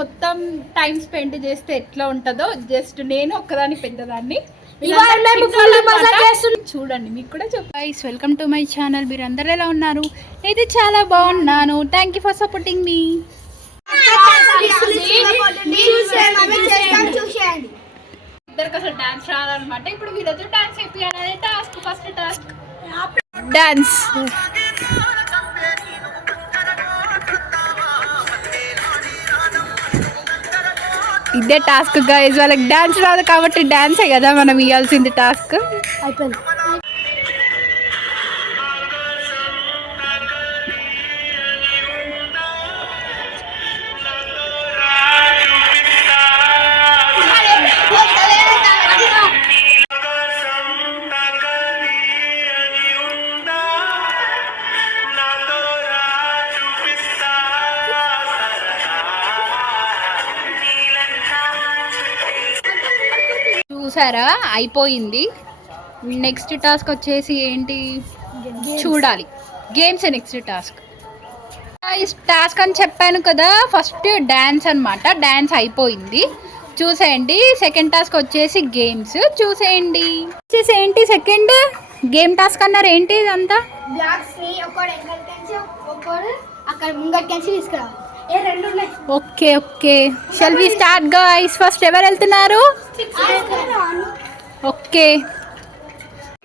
మొత్తం time spend చేస్తే ఎట్లా ఉంటుందో జస్ట్ నేను ఒక్కదాని పెద్దదాన్ని చూడండి మీకు కూడా చెప్పాయిస్. Welcome to my channel. మీరు అందరు ఎలా ఉన్నారు? అయితే చాలా బాగున్నాను. Thank you for supporting me. ఇద్దరికి అసలు డాన్స్ రాదనమాట. ఇప్పుడు వీళ్ళతో డాన్స్ అయిపోయాలి. Task first task dance. ఇదే టాస్క్ గైస్. వాళ్ళకి డాన్స్ రాదు కాబట్టి డాన్సే కదా మనం ఇవ్వాల్సింది టాస్క్. అయిపోయింది. చూసారా, అయిపోయింది. నెక్స్ట్ టాస్క్ వచ్చేసి ఏంటి చూడాలి. Games next task. టాస్క్ అని చెప్పాను కదా, ఫస్ట్ డ్యాన్స్ అనమాట. డ్యాన్స్ అయిపోయింది చూసేయండి. సెకండ్ టాస్క్ వచ్చేసి గేమ్స్ చూసేయండి. వచ్చేసి ఏంటి సెకండ్ గేమ్ టాస్క్ అన్నారు. ఏంటి ఇదంతా? Okay okay, shall we start guys. First ఎవరు వెళ్తున్నారు? ఓకే,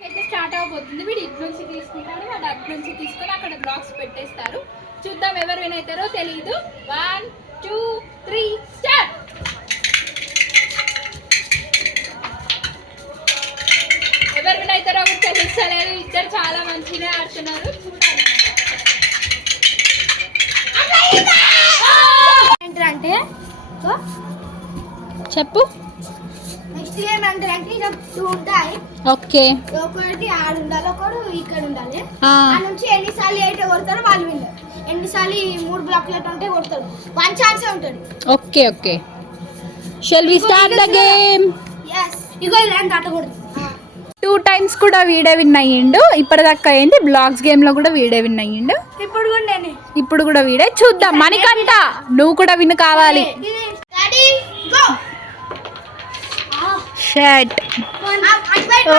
అయితే స్టార్ట్ అవబోతుంది. వీడు ఇటు నుంచి తీసుకుంటాడు, వాడు అటు నుంచి తీసుకొని అక్కడ బ్లాక్స్ పెట్టేస్తారు. చూద్దాం ఎవరు విన్ అవుతారో తెలియదు. 1 2 3 స్టార్ట్. ఎవరు విన్ అవుతారో తెలుస్తలేదు. ఇద్దరు చాలా మంచిగా ఆడుతున్నారు. చూడాలి. అంటే చెప్పు. నెక్స్ట్ గేమ్ అంటే ఇలా 2 ఉంటాయి. ఓకే, ఒకటి ఆడ ఉండాలి, ఒకడు ఇక్కడ ఉండాలి. ఆ నుంచి ఎన్నిసార్లు 8 కొడతారో వాళ్ళు విన్. ఎన్నిసార్లు 3 బ్లాక్లు ఉంటే కొడతారు. 1 ఛాన్సే ఉంటుంది. Okay okay, shall we start the game? yes. ఇగో ఇలా దాటకూడదు. 2 టైమ్స్ కూడా వీడే విన్ అయ్యిండు. ఇప్పటిదాకా ఏంటి బ్లాక్స్ గేమ్ లో కూడా వీడే విన్ అయ్యిండు. ఇప్పుడు కూడా వీడే. చూద్దాం. మణికంఠ నువ్వు కూడా విన్ కావాలి. షట్. ఓ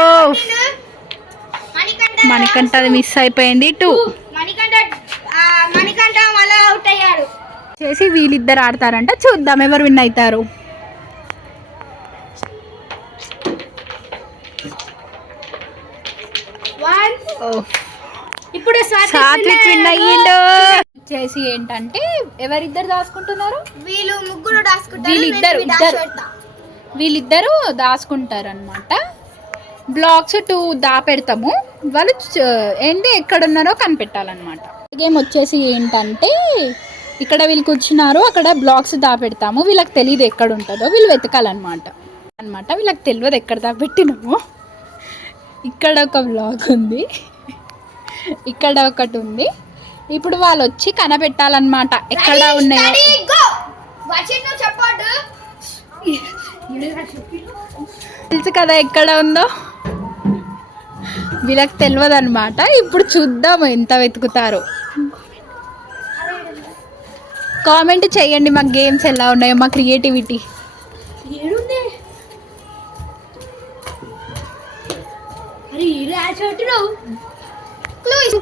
మణికంఠ అది మిస్ అయిపోయింది. 2 చేసి వీళ్ళిద్దరు ఆడతారంట. చూద్దాం ఎవరు విన్ అవుతారు. ఇప్పుడు సాత్విక్ విన్ అయ్యిండు. చేసి ఏంటంటే ఎవరిద్దరు దాచుకుంటున్నారు? వీళ్ళు ముగ్గురు దాచుకుంటారు. వీళ్ళిద్దరు దాచుకుంటారు అనమాట. బ్లాక్స్ 2 దాపెడతాము. వాళ్ళు ఏంటి ఎక్కడున్నారో కనిపెట్టాలన్నమాట. గేమ్ వచ్చేసి ఏంటంటే ఇక్కడ వీళ్ళు కూర్చున్నారు, అక్కడ బ్లాక్స్ దాపెడతాము. వీళ్ళకి తెలియదు ఎక్కడ ఉంటుందో, వీళ్ళు వెతకాలన్నమాట. వీళ్ళకి తెలియదు ఎక్కడ దాపెట్టినాము. ఇక్కడ ఒక బ్లాక్ ఉంది, ఇక్కడ ఒకటి ఉంది. ఇప్పుడు వాళ్ళు వచ్చి కనబెట్టాలన్నమాట ఎక్కడ ఉన్నాయో. తెలుసు కదా ఎక్కడ ఉందో. వీళ్ళకి తెలియదు అనమాట. ఇప్పుడు చూద్దాము ఎంత వెతుకుతారో. కామెంట్ చేయండి మా గేమ్స్ ఎలా ఉన్నాయో, మా క్రియేటివిటీ.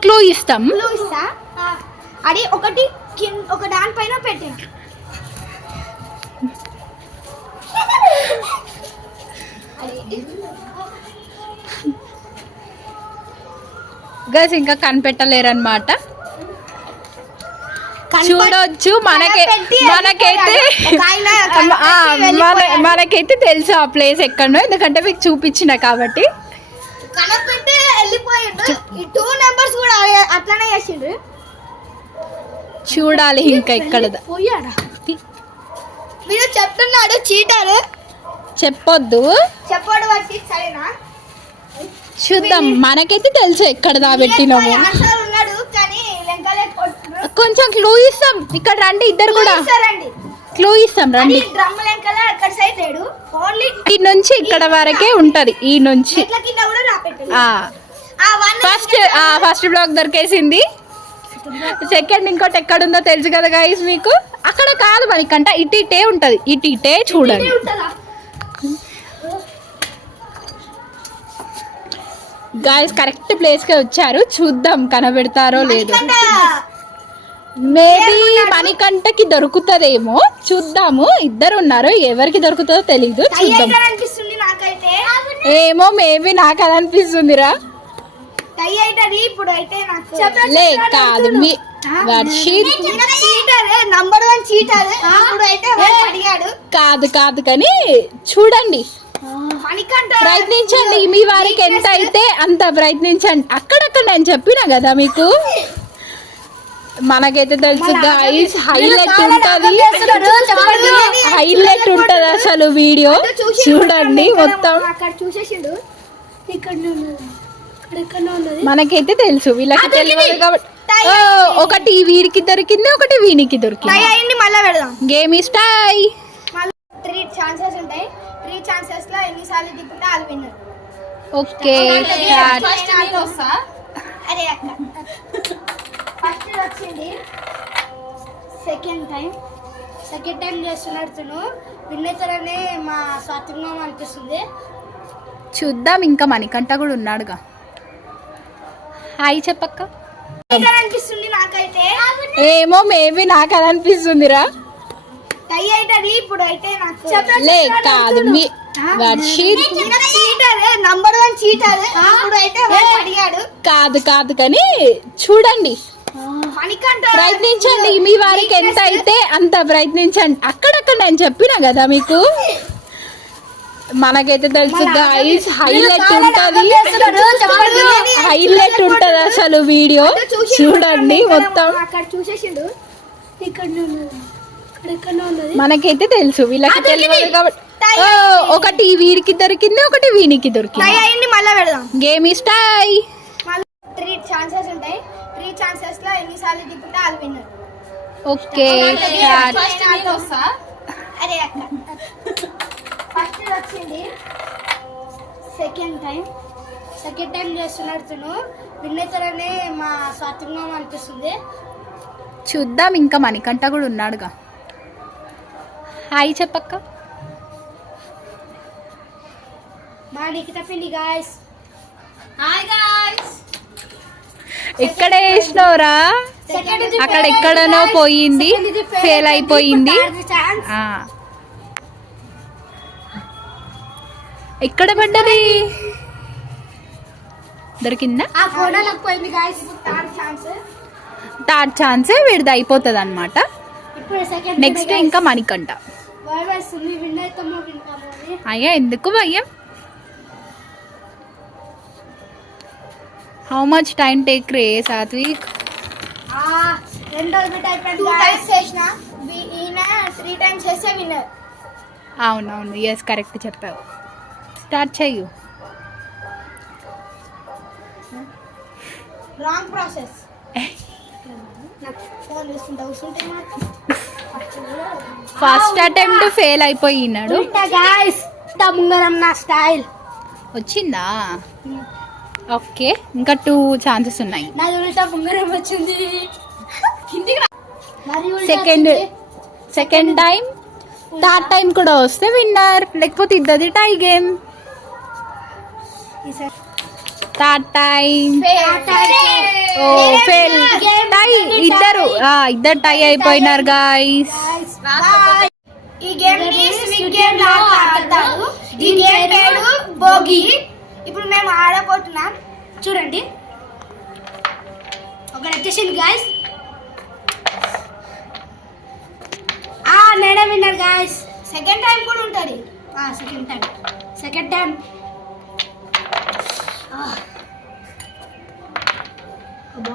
క్లూ ఇస్తాం. అది ఒకటి ఒక దానిపైన పెట్టిన గైస్ ఇంకా కనిపెట్టలేరన్నమాట. చూడొచ్చు. మనకైతే తెలుసు ఆ ప్లేస్ ఎక్కడో, ఎందుకంటే మీకు చూపించిన కాబట్టి. చూడాలి ఇంకా ఇక్కడ. మీరు చెప్తున్నాడు చీటర్. చెప్పొద్దు. చూద్దాం. మనకైతే తెలుసు ఎక్కడ దాబెట్టినాము. కొంచెం క్లూ ఇస్తాం. ఇక్కడ రండి ఇద్దరు కూడా. క్లూ ఇస్తాం రండి. ఈ నుంచి ఇక్కడ వరకే ఉంటది. ఈ నుంచి ఫస్ట్ బ్లాక్ దొరికేసింది. సెకండ్ ఇంకోటి ఎక్కడుందో తెలుసు కదా గైస్ మీకు. అక్కడ కాదు మనకంట, ఇటే ఉంటది, ఇటే చూడండి. గాయస్ కరెక్ట్ ప్లేస్కే వచ్చారు, చూద్దాం కనబెడతారో లేదో. మేబీ మణికంఠకి దొరుకుతుందేమో, చూద్దాము. ఇద్దరు ఉన్నారు, ఎవరికి దొరుకుతుందో తెలీదు, చూద్దాం. ఏమో మేబీ నాకు అది అనిపిస్తుందిరా. లే కాదు, మీ కాదు కాదు కానీ చూడండి, ప్రయత్నించండి. మీ వారికి ఎంత అయితే అంత ప్రయత్నించండి. అక్కడక్కడ నేను చెప్పినా కదా మీకు. మనకైతే తెలుసు గాయ్స్, హైలైట్ ఉంటది అసలు వీడియో. చూడండి మొత్తం, మనకైతే తెలుసు, వీళ్ళకి తెలియదు కాబట్టి. ఒకటి వీడికి దొరికింది, ఒకటి వీనికి దొరికింది. మళ్ళీ పెడదాం. Game is tie. 3 ఛాన్సెస్ ఉంటాయి. 3 ఛాన్సెస్ లో ఎన్నిసార్లు తిప్పుంటే వాళ్ళు విన్నర్. ఓకే, అరే అక్క ఫస్ట్ వచ్చింది. సెకండ్ టైం చేస్తున్నట్టు విన్నతరనే మా స్వాతంగా అనిపిస్తుంది. చూద్దాం, ఇంకా మణికంఠ కూడా ఉన్నాడుగా. హాయ్ చెప్పక్క. అనిపిస్తుంది నాకైతే. ఏమో మేబీ నాకు అది అనిపిస్తుందిరా. టై అవుతుంది ఇప్పుడు అయితే. నాకు లే కాదు, మీ నంబర్ 1 చీటర్ ఇప్పుడు అయితే అడిగాడు. కాదు కాదు కానీ చూడండి, ప్రయత్నించండి. మీ వారికి ఎంత అయితే అంత ప్రయత్నించండి. అక్కడక్కడ నేను చెప్పినా కదా మీకు. మనకైతే తెలుసు గాయ్స్, హైలైట్ ఉంటది అసలు వీడియో. చూడండి మొత్తం, మనకైతే తెలుసు, వీళ్ళకి తెలియదు కాబట్టి. ఒకటి వీడికి దొరికింది, ఒకటి వీనికి దొరికింది. మళ్ళీ పెడదాం. Game is tie. 3 ఛాన్సెస్ ఉంటాయి. 3 ఛాన్సెస్ లో ఎన్నిసార్లు తిప్పుంటే వాళ్ళు విన్నర్. ఓకే, అరే అక్క ఫస్ట్ వచ్చింది. సెకండ్ టైం చేస్తున్నట్టు విన్నతరనే మా స్వాతంగా అనిపిస్తుంది. చూద్దాం, ఇంకా మణికంఠ కూడా ఉన్నాడుగా. హాయ్ చెప్పక్క. మా నిఖిత పిండి గాయ్స్. ఎక్కడ వేసినవరా? అక్కడ ఎక్కడనో పోయింది, ఫెయిల్ అయిపోయింది. ఎక్కడ పడ్డది? దొరికిందా? థర్డ్ ఛాన్స్ వీడిది అయిపోతుంది అనమాట. నెక్స్ట్ ఇంకా మణికంఠ. అయ్యా ఎందుకు భయ్యం? హౌ మచ్ టైం టేక్ రే సాత్విక్? 2 టైమ్స్ చేసిన, ఈయన 3 టైమ్స్ చేస్తే విన్నర్. అవునవును, ఎస్ కరెక్ట్ చెప్పావు. స్టార్ట్ చెయ్యు. Wrong process. First attempt fail అయిపోయినాడు. నా స్టైల్ వచ్చిందా? ఓకే, ఇంకా 2 ఛాన్సెస్ ఉన్నాయి. సెకండ్ టైం, థర్డ్ టైం కూడా వస్తే విన్నర్, లేకపోతే ఇద్దది టై గేమ్. థర్డ్ టైం ఓ ఫెయిల్, టై. ఇద్దరు టై అయిపోయినారు గాయ్స్. ఈ గేమ్ ని స్విగ్ గేమ్ లా ఆడతారు. ఈ గేమ్ పేరు బోగి. ఇప్పుడు మేము ఆడబోతున్నాం, చూడండి. ఒక వచ్చేసింది గాయ్స్. నేనే విన్నర్ గాయ్స్. సెకండ్ టైం కూడా ఉంటుంది. సెకండ్ టైం అబ్బా